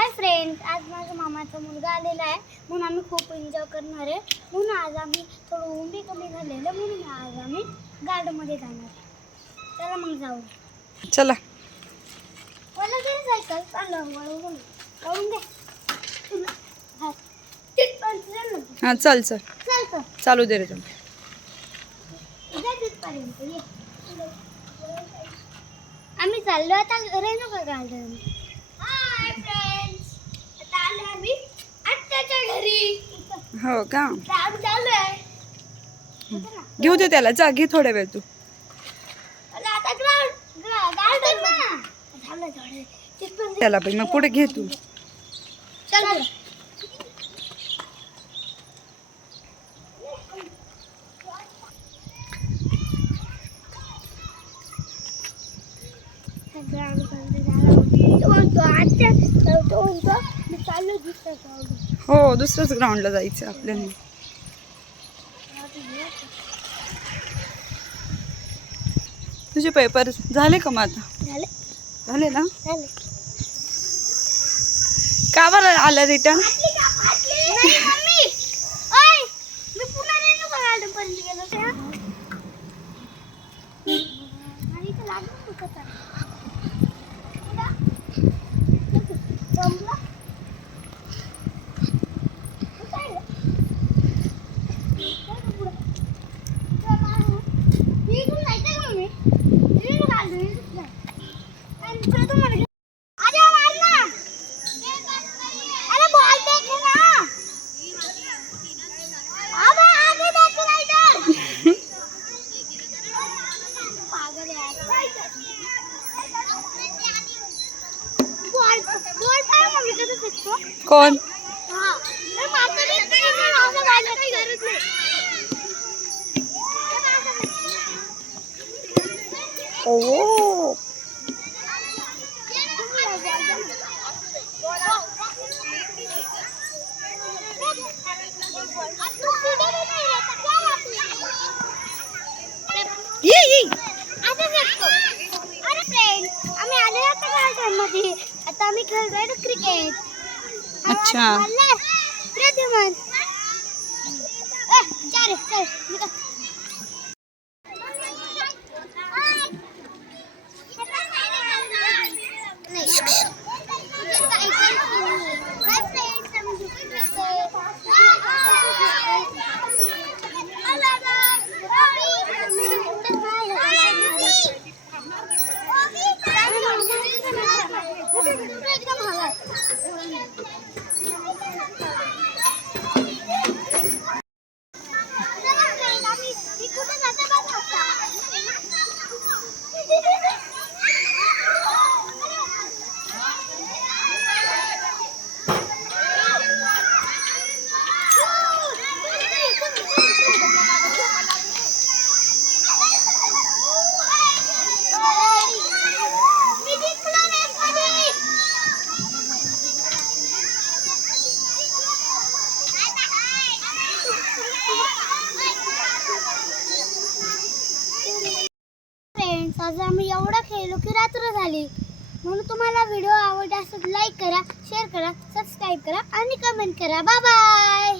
Hi friend आज माझा मामाचा मुलगा आलेला आहे. म्हणून आम्ही खूप एन्जॉय करणार आहे. म्हणून आज आम्ही थोडं ऊन बी कमी झालेलं. म्हणून आज आम्ही गार्डनमध्ये जाणार आहे. चला मग जाऊ चला. मला तरी सायकल चाललं वळवून वळून दे. हा. तिथपर्यंत चल ना हां चल चल. चल तर चालू दे रे तुम्ही जा तिथपर्यंत ये. आम्ही चाललो आता रेणुका गार्डन. हाय फ्रेंड्स आता आलो आम्ही आत्याच्या घरी हो का? घेऊ दे त्याला. जा घे थोड्या वेळ तू. त्याला पण. मग पुढे घे तू. चल हो दुसऱ्याच ग्राउंडला जायचं आपल्याला. तुझे पेपर झाले का मग आता? झाले. ना? का बरं आलं रिटर्न अरे ओ ये ये. अरे फ्रेंड आम्ही आले आता गार्डनमध्ये आता आम्ही खेळतोय ना क्रिकेट अच्छा. प्रद्युमन. आज आम्ही एवढं खेळलो की रात्र झाली. म्हणून तुम्हाला व्हिडिओ आवडला असं लाईक करा शेअर करा सबस्क्राईब करा आणि कमेंट करा. Bye bye